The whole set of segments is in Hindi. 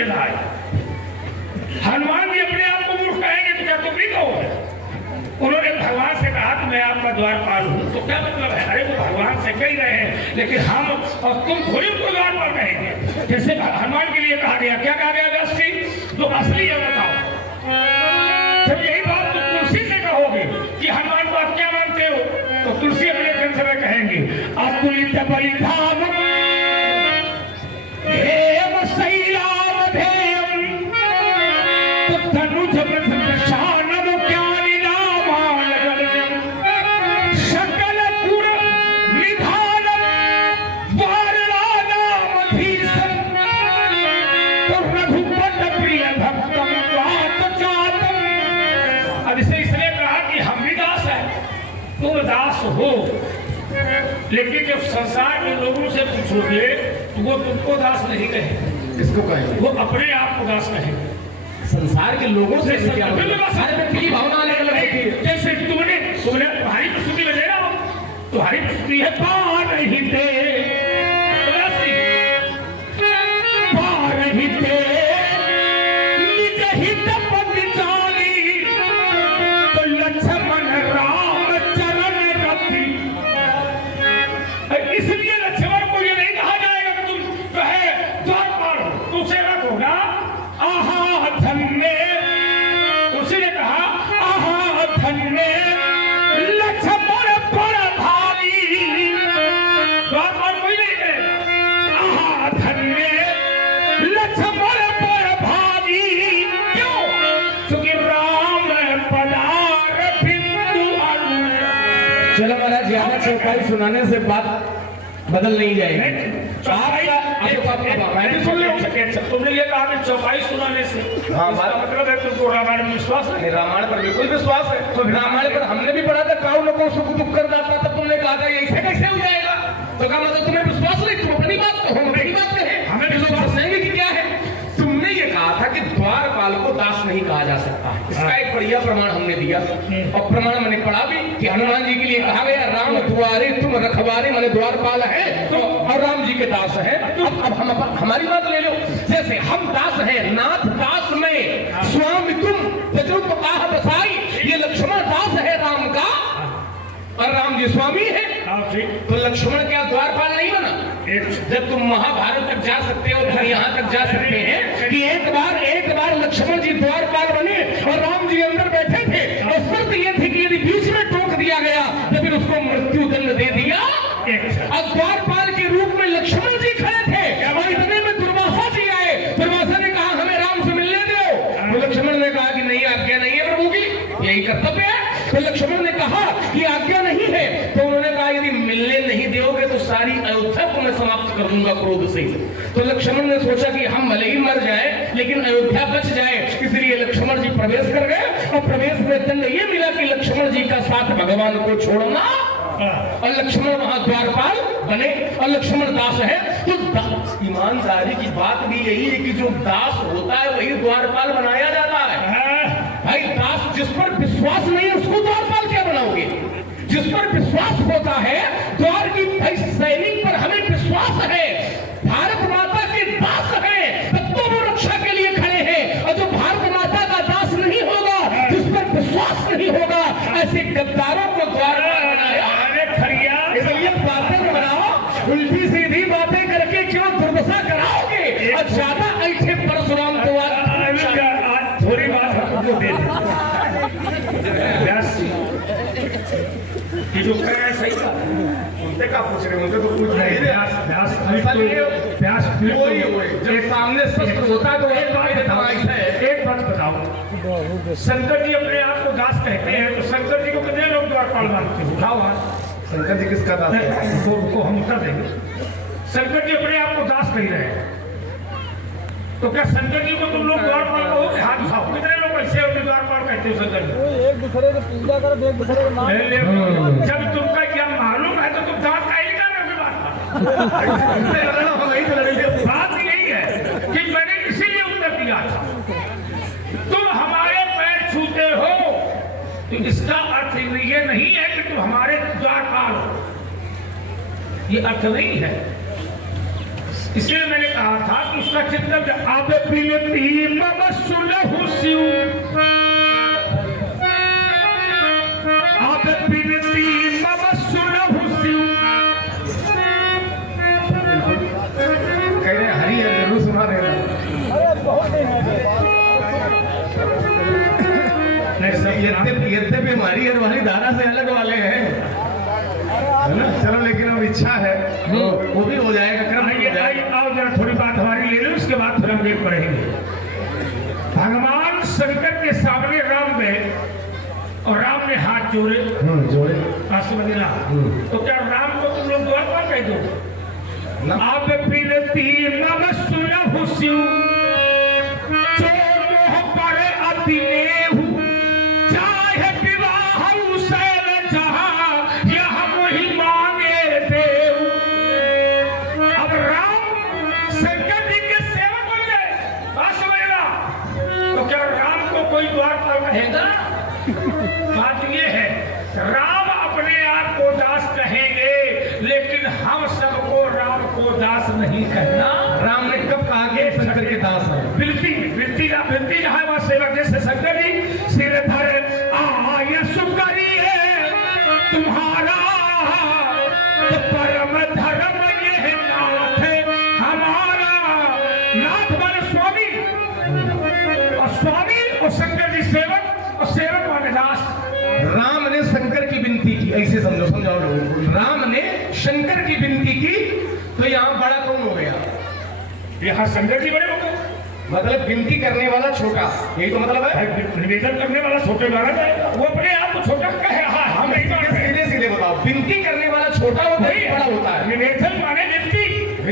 देना है। हनुमान जी अपने आप को मूर्ख कहेंगे तो क्या तुम भी कहोगे? उन्होंने भगवान से कहा कि मैं आपका द्वारपाल हूँ, तो क्या मतलब है? अरे वो भगवान से कह रहे हैं, लेकिन हम और तुम थोड़ी उनको द्वारपाल कहेंगे। जैसे हनुमान के लिए कहा गया, क्या कहा गया व्यास जी? तो असली है बताओ। जब यही बात तुम तुलसी से कहोगे कि हनुमान को आप क्या मानते हो, तो तुलसी अपने ग्रंथ में कहेंगे अतुलित बलिधाम हेम शैलाम धेयम तनुज प्रशानम ज्ञानी रामानगण्यम सकल गुण निधानम वारणानामधीशम रघुपत प्रिय भक्तम वातजातम। अब इसे इसलिए कहा कि हम भी दास है, तुम दास हो, लेकिन जब संसार के लोगों से पूछोगे तो वो तुमको दास नहीं कहेंगे। किसको कहेंगे? वो अपने आप को दास कहेंगे। संसार के लोगों से क्या भावना जैसे तुमने तुम्हारी प्रस्तुति में लेना, तुम्हारी प्रस्तुति है पार नहीं दे पार नहीं दे निज हित पद चाली, तो लक्ष्मण राम चरण रति। इसलिए लक्ष्मण को ये नहीं कहा जाएगा कि तुम कहे द्वारपाल हो, तुमसे रथ होगा आहा धन्य। उसी ने कहा आहा धन्य लक्ष्मण पर भारी। द्वारपाल कोई नहीं है, आहा धन्य लक्ष्मण पर भारी। क्यों? क्योंकि राम पधार बिंदु अरुण। चलो महाराज, ज्यादा चौपाई सुनाने से बात बदल नहीं जाएगी। तुमने ये कहा कि चौपाई सुनाने से, हाँ, मतलब है तुमको रामायण में विश्वास है? रामायण पर बिल्कुल विश्वास है। तो रामायण पर हमने भी पढ़ा था, काऊ लोगों सुख दुख कर जाता, तब तुमने कहा था ये ऐसे कैसे हो जाएगा? तो कहा मतलब तुम्हें विश्वास नहीं, तुम अपनी बात कहो, मेरी बात कहे, हमें विश्वास नहीं कि क्या है। तुमने ये कहा था कि द्वारपाल को दास नहीं कहा जा सकता। इसका एक बढ़िया प्रमाण हमने दिया, और प्रमाण मैंने पढ़ा भी कि हनुमान जी के लिए कहा गया राम द्वारे तुम रखवारे, मैंने द्वारपाल है तो और राम जी के दास है। अब हम हमारी बात ले लो, जैसे हम दास हैं, नाथ दास में स्वामी तुम तजुर्बकाह बसाई, ये लक्ष्मण दास है राम का और राम जी स्वामी है। तो लक्ष्मण क्या द्वारपाल नहीं बना? जब तुम महाभारत तक जा सकते हो, तो यहाँ तक जा सकते हैं कि एक बार लक्ष्मण जी द्वारपाल बने और राम जी अंदर बैठे थे, और शर्त ये थी कि यदि बीच में टोक दिया गया तो फिर उसको मृत्यु दंड दे दिया। और द्वारपाल के रूप में लक्ष्मण जी खड़े थे, और इतने में दुर्वासा जी आए। दुर्वासा ने कहा हमें राम से मिलने दो, तो लक्ष्मण ने कहा कि नहीं, आज्ञा नहीं है प्रभु की, यही कर्तव्य है। तो लक्ष्मण ने कहा कि आज्ञा नहीं है, तो उन्होंने कहा यदि मिलने नहीं दोगे तो सारी अयोध्या को मैं समाप्त कर दूंगा क्रोध से। तो लक्ष्मण ने सोचा कि हम भले ही मर जाए लेकिन अयोध्या बच जाए, इसलिए लक्ष्मण जी प्रवेश कर गए, और प्रवेश में दंड ये मिला कि लक्ष्मण जी का साथ भगवान को छोड़ना, और लक्ष्मण वहां द्वारपाल बने और लक्ष्मण दास है। तो ईमानदारी की बात भी यही है कि जो दास होता है वही द्वारपाल बनाया जाता है। भाई दास, जिस पर विश्वास नहीं है उसको द्वारपाल क्या बनाओगे? जिस पर विश्वास होता है, द्वार की भाई सैनिक पर हमें विश्वास है, भारत माता के दास है, तब तो वो रक्षा के लिए खड़े हैं। और जो भारत माता का दास नहीं होगा, जिस पर विश्वास नहीं होगा, ऐसे गद्दारों को द्वारपाल बनाया। इसलिए बातें बनाओ, उल्टी सीधी बातें करके क्यों दुर्दशा कराओगे? और ज्यादा ऐसे परशुराम को आज थोड़ी बात हमको दे कि जो कह रहे सही था, उनसे क्या पूछ रहे? उनसे तो पूछ रहे जब सामने शस्त्र होता है तो एक बात बताओ, शंकर जी अपने आप को दास कहते हैं, तो शंकर जी को कितने लोग द्वारपाल मानते हो? उठाओ हाथ। शंकर जी किसका दास है? तो हम कर देंगे। शंकर जी अपने आप को दास कह रहे हैं, तो क्या शंकर जी को तुम लोग द्वारपाल कहोगे? हाथ उठाओ। कितने लोग ऐसे अपने द्वारपाल कहते हो? शंकर जी एक दूसरे की पूजा करो, एक दूसरे का नाम। जब तुमका क्या मालूम है तो तुम दास का ही निकालोगे। बात यही है कि मैंने इसीलिए उत्तर दिया था, तुम हमारे पैर छूते हो तो इसका अर्थ ये नहीं है कि तुम हमारे द्वारपाल हो, ये अर्थ नहीं है। इसलिए मैंने कहा था कि उसका चित्त आप पीलती मम सुलहु शिव, आप पीलती मम सुलहु शिव। कह रहे हरी है, जरूर सुना देना। अरे बहुत नहीं है यद्यपि हमारी और वाली धारा से अलग वाले हैं, है ना? चलो, लेकिन अब इच्छा है वो भी हो जाएगा, क्रम हो जाएगा। आओ जरा थोड़ी बात हमारी ले लो, उसके बाद फिर हम देख पढ़ेंगे। भगवान शंकर के सामने राम गए और राम ने हाथ जोड़े, जोड़े आशीर्वाद। तो क्या राम को तुम लोग द्वार पर कह दो? आप पीलती मम सुलहु शिव, जो मोह पर अति नेहु, चाहे विवाह सैन जहाँ, यह मोहि मांगे देव। अब राम शंकर जी के सेवक बन गए, बात समझना। तो क्या राम को कोई द्वार पर कहेगा? बात ये है, राम अपने आप को दास कहेंगे, लेकिन हम सबको राम को दास नहीं कहना। राम ने कब कहा कि शंकर के दास है? बिल्ती बिल्ती जहाँ वहाँ सेवक जैसे शंकर जी सिर धर आय सुकरिए तुम्हारा, तो परम धर्म ये है नाथ हमारा। नाथ माने स्वामी, और स्वामी और शंकर जी सेवक, और सेवक माने दास। राम ने शंकर की विनती की, ऐसे समझो, समझाओ लोगों को। राम ने शंकर की विनती की, तो यहाँ बड़ा कौन हो गया? यहाँ शंकर जी बड़े हो गए, मतलब विनती करने वाला छोटा, यही तो मतलब है। निवेदन करने वाला छोटे वाला जाएगा, वो अपने आप को छोटा कह रहा है। हम नहीं मानते। सीधे सीधे बताओ, विनती करने वाला छोटा होता है, बड़ा होता है? निवेदन माने विनती,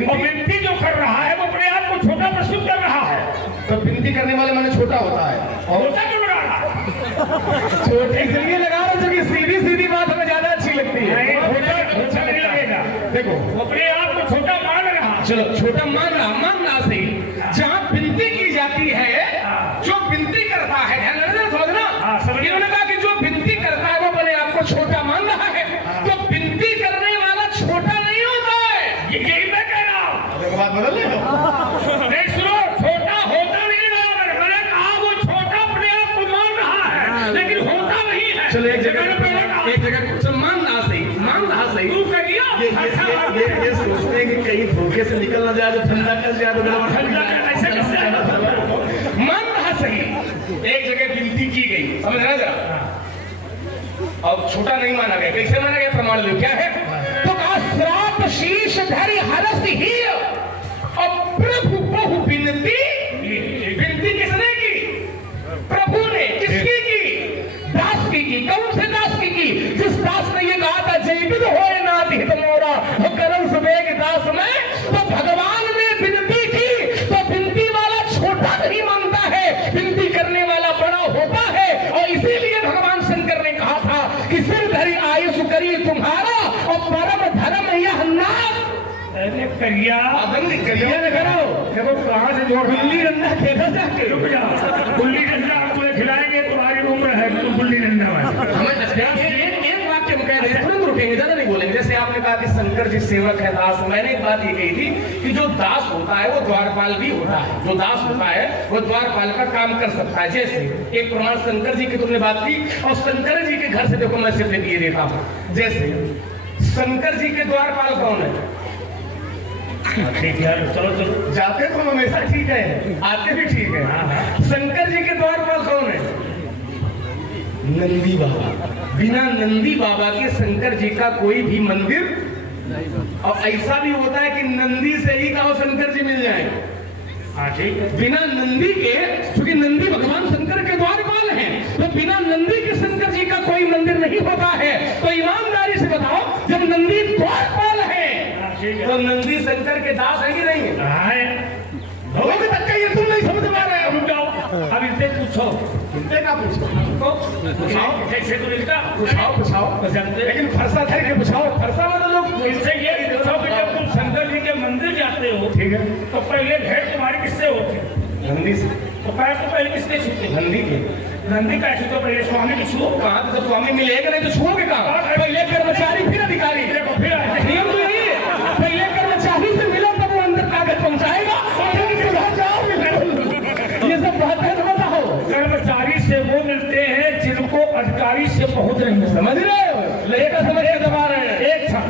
और विनती जो कर रहा है वो अपने आप को छोटा प्रस्तुत कर रहा है। तो विनती करने वाले माने छोटा होता है, और छोटा क्यों लगा रहा है? छोटे इसलिए लगा रहा हूं क्योंकि सीधी सीधी बात हमें ज्यादा अच्छी लगती है। छोटा नहीं लगेगा। देखो, वो अपने आप को छोटा मान रहा है। चलो, छोटा मान रहा सही। जहाँ विनती की जाती है, जो विनती करता है, ध्यान रखना, समझना। इन्होंने कहा कि जो विनती करता है वो अपने आप को छोटा मान रहा है, तो विनती करने वाला छोटा नहीं होता है। यही मैं कह रहा हूँ। बात बदल ले। नहीं सुनो, छोटा होता नहीं रहा। मैंने कहा वो छोटा अपने आप को मान रहा है, लेकिन होता नहीं है। चलो, एक जगह मान रहा सही, मान रहा सही। तू करिए ये सोचते हैं कि कहीं धोखे से निकल ना जाए, तो ठंडा कर जाए, तो मान रहा सही। एक जगह विनती की गई, समझ रहा जरा, और छोटा नहीं माना गया। कैसे माना गया? प्रमाण लो, क्या है? तो कहा श्राप शीश धरि हरस ही, और प्रभु बहु विनती। विनती किसने की? प्रभु ने। किसकी की? दास की। कौन से दास की? जिस दास ने ये कहा था, जैविद होए नाथ हित मोरा, वो करम सुबेग दास में। तो भगवान ने विनती की, तो विनती वाला छोटा नहीं मानता है, विनती करने वाला बड़ा होता है। और इसीलिए भगवान शंकर ने कहा था कि सिर धरि आयुष करी तुम्हारा, और परम धर्म यह नाथ। करिया करिया न करो। देखो कहाँ से जोड़ गुल्ली डंडा खेला जाके। रुक जाओ, गुल्ली डंडा आपको खिलाएंगे, तुम्हारी उम्र है तो गुल्ली डंडा वाली। एक वाक्य में कह रहे हैं, तुरंत रुकेंगे, ज्यादा नहीं बोलेंगे। जैसे आपने कहा कि शंकर जी सेवक है, दास। मैंने एक बात ये कही थी कि जो दास होता है वो द्वारपाल भी होता है। जो दास होता है वो द्वारपाल का काम कर सकता है। जैसे एक प्रमाण शंकर जी की तुमने बात की, और शंकर जी के घर से देखो मैं सिर्फ ये देता हूँ। जैसे शंकर जी के द्वारपाल कौन है? ठीक है, चलो चलो। जाते तो हमेशा ठीक है, आते भी ठीक है। शंकर जी के द्वारपाल कौन है? नंदी बाबा। बिना नंदी बाबा के शंकर जी का कोई भी मंदिर। और ऐसा भी होता है कि नंदी से ही कहो शंकर जी मिल जाए। हाँ ठीक है। बिना नंदी के, क्योंकि नंदी भगवान शंकर के द्वारपाल हैं, तो बिना नंदी के शंकर जी का कोई मंदिर नहीं होता है। तो ईमानदारी से बताओ, जब नंदी द्वारपाल है तो नंदी शंकर के दास है कि नहीं है? लोग तक का ये तुम नहीं समझ पा रहे हो। अब इनसे पूछो। इनसे का पूछो? पूछाओ, कैसे तो इनका पूछाओ। लेकिन फरसा था कि पूछाओ। फरसा मतलब लोग इससे ये पूछो कि जब तुम शंकर जी के मंदिर जाते हो, ठीक है, तो पहले भेंट तुम्हारी किससे होती? नंदी से। तो पैर तो पहले किसके छूते? नंदी के। नंदी का छूते पहले स्वामी की छुओ। कहाँ तो स्वामी मिलेगा नहीं तो छुओगे कहाँ? पहले कर्मचारी फिर अधिकारी। देखो फिर नियम तो यही है, पहले कर्मचारी से मिलो तब वो अंदर कागज कैसे पहुंच रही है, समझ रहे हो? लेकर समझ के दबा रहे हैं। एक क्षण,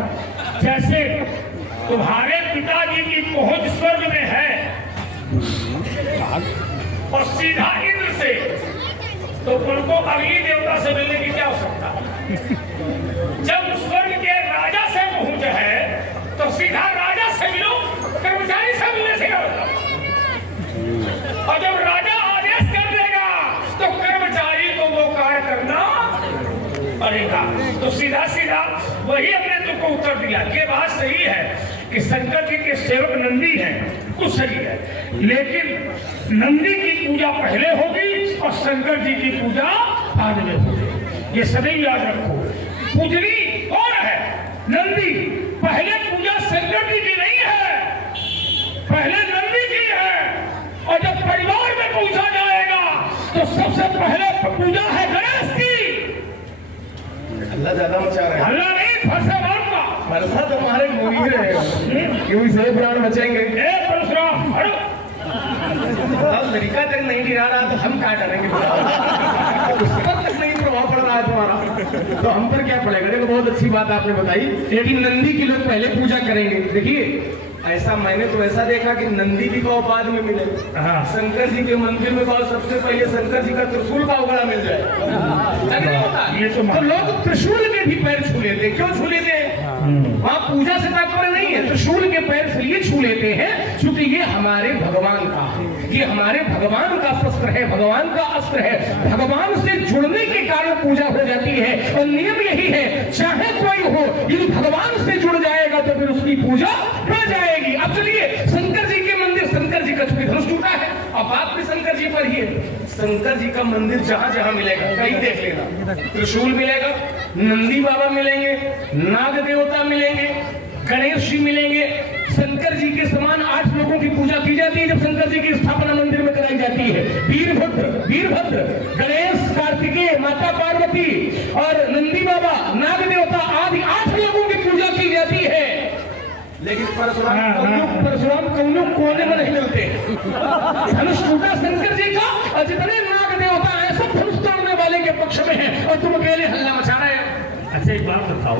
जैसे तुम्हारे पिताजी की पहुंच स्वर्ग में है और सीधा इंद्र से, तो उनको अग्नि देवता से मिलने की क्या आवश्यकता? जब स्वर्ग के राजा से पहुंच है तो सीधा राजा से मिलो, कर्मचारी से मिलने से क्या होता? और जब राजा आदेश कर देगा तो कर्मचारी को वो कार्य करना पड़ेगा। तो सीधा सीधा वही अपने तुमको उत्तर दिया। ये बात सही है कि शंकर जी के सेवक नंदी हैं, कुछ सही है, लेकिन नंदी की पूजा पहले होगी और शंकर जी की पूजा बाद में होगी। ये सदैव याद रखो। पूजनी कौन है? नंदी। पहले पूजा शंकर जी की नहीं है, पहले नंदी की है। और जब परिवार में पूछा जाएगा तो सबसे पहले पूजा है गणेश की। अल्लाह ज्यादा मचा रहे हैं। हल्ला नहीं, फरसा मारूंगा। फरसा तुम्हारे मुरीद रहे, क्यों से प्राण बचेंगे? ए परशुराम, हटो। लड़का तक नहीं गिरा रहा तो हम क्या करेंगे? उस पर तक नहीं प्रभाव पड़ रहा है तुम्हारा, तो हम पर क्या पड़ेगा? देखो बहुत अच्छी बात आपने बताई, लेकिन नंदी की लोग पहले पूजा करेंगे। देखिए ऐसा मैंने तो ऐसा देखा कि नंदी जी का बाद में मिले, शंकर जी के मंदिर में कहो सबसे पहले शंकर जी का त्रिशूल का उगड़ा मिल जाए। नहीं होता ये तो लोग त्रिशूल के भी पैर छू लेते। क्यों छू लेते हैं? वहाँ पूजा से तात्पर्य नहीं है, त्रिशूल के पैर से ये छू लेते हैं क्योंकि ये हमारे भगवान का है, ये हमारे भगवान का शस्त्र है, भगवान का अस्त्र है। भगवान से जुड़ने के कारण पूजा हो जाती है और नियम यही है, चाहे कोई हो यदि भगवान से जुड़ जाएगा तो फिर उसकी पूजा हो जाएगी। अब चलिए शंकर जी के मंदिर, शंकर जी का चूंकि धनुष टूटा है, अब बात भी शंकर जी पर ही है। शंकर जी का मंदिर जहां जहां मिलेगा कहीं देख लेना, त्रिशूल मिलेगा, नंदी बाबा मिलेंगे, नाग देवता मिलेंगे, गणेश जी मिलेंगे। शंकर जी के समान 8 लोगों की पूजा की जाती है जब शंकर जी की स्थापना मंदिर में कराई जाती है। वीरभद्र, गणेश, कार्तिकेय, माता पार्वती और नंदी बाबा, नाग देवता आदि 8 लोगों की पूजा की जाती है। लेकिन परशुराम कौनों कोने में नहीं मिलते। धनुष टूटा शंकर जी का और जितने नाग देवता हैं सब धनुष तोड़ने वाले के पक्ष में हैं और तुम अकेले हल्ला मचा रहे हो। अच्छा एक बात बताओ,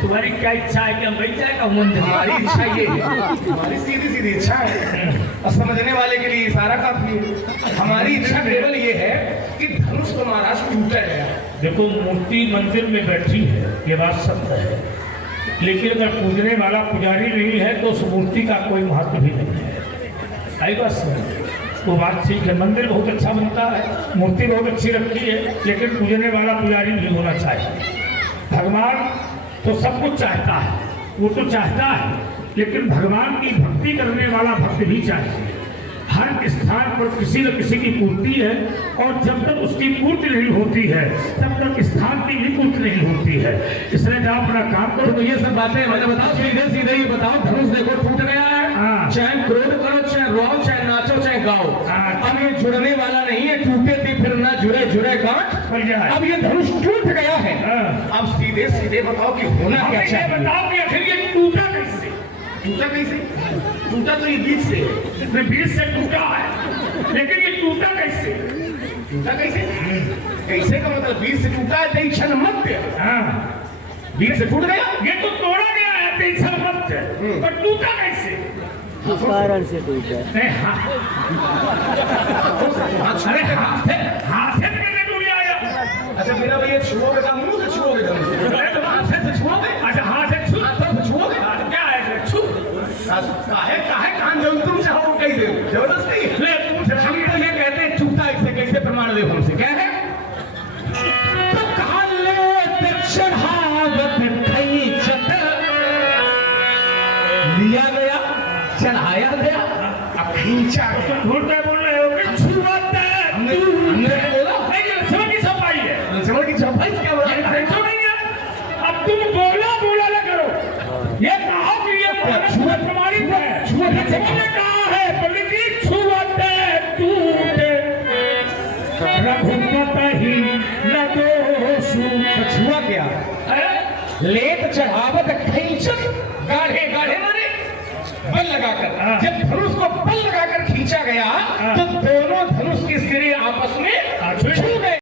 तुम्हारी क्या इच्छा है कि हम बैठ जाए का मंदिर? हमारी इच्छा ये है, हमारी सीधी सीधी इच्छा है और समझने वाले के लिए इशारा काफी है। हमारी इच्छा केवल ये है कि धनुष तो महाराज टूटा गया। देखो मूर्ति मंदिर में बैठी है, ये बात सत्य है, लेकिन अगर पूजने वाला पुजारी नहीं है तो उस मूर्ति का कोई महत्व भी नहीं है। आई बस वो बात ठीक है, मंदिर बहुत अच्छा बनता है, मूर्ति बहुत अच्छी रखी है, लेकिन पूजने वाला पुजारी नहीं होना चाहिए। भगवान तो सब कुछ चाहता है, वो तो चाहता है, लेकिन भगवान की भक्ति करने वाला भक्त भी चाहिए। हर स्थान पर किसी न किसी की पूर्ति है और जब तक उसकी पूर्ति नहीं होती है तब तक स्थान की भी पूर्ति नहीं होती है। इसलिए आप अपना काम करो। तो ये सब बातें मैंने बताओ, सीधे सीधे ही बताओ। धनुष देखो टूट गया है, चाहे क्रोध करो, चाहे रोओ, चाहे नाचो, चाहे गाओ, अब ये जुड़ने वाला नहीं है। टूटे थे फिर ना जुड़े, जुड़े गांठ पड़ जाए। अब ये धनुष टूट गया है, अब सीधे सीधे बताओ कि होना क्या चाहिए? बताओ कि आखिर ये टूटा कैसे? टूटा कैसे? टूटा तो ये बीच से, बीच से टूटा है, लेकिन ये टूटा कैसे? टूटा कैसे? कैसे का मतलब बीच से टूटा है, टेंशन मत ले। बीच से टूट गया, ये तो तोड़ा गया है, टेंशन मत है, पर टूटा कैसे? कारण से टूटा है। अरे हाथ से कैसे टूट जाएगा? अच्छा मेरा भैया छुओगे का मुंह से छुओगे? हाथ से छुओगे? अच्छा हाथ से छुओगे? क्या है छू? काहे कान दो तुम चाहो कहीं दे, जबरदस्ती ले तुम। हम तो ये कहते हैं चूता, इससे कैसे प्रमाण दे हमसे? क्या है? तो काले चढ़ावत खईचत लिया गया, चढ़ाया गया, अब खींचा गया। झूठ में बोल रहे हो कि छुआते हमने बोला नहीं, समझ की सफाई है, समझ की सफाई क्या बोला? नहीं है। अब तुम बोला ना करो, ये कहा कि ये प्रमाणित है। तुमने कहा है पंडित छुआते टूटे रघुपत ही न दोषु। छुआ क्या? लेत चढ़ावत खींचत, गाढ़े गाढ़े माने बल लगाकर। जब धनुष को बल लगाकर खींचा गया तो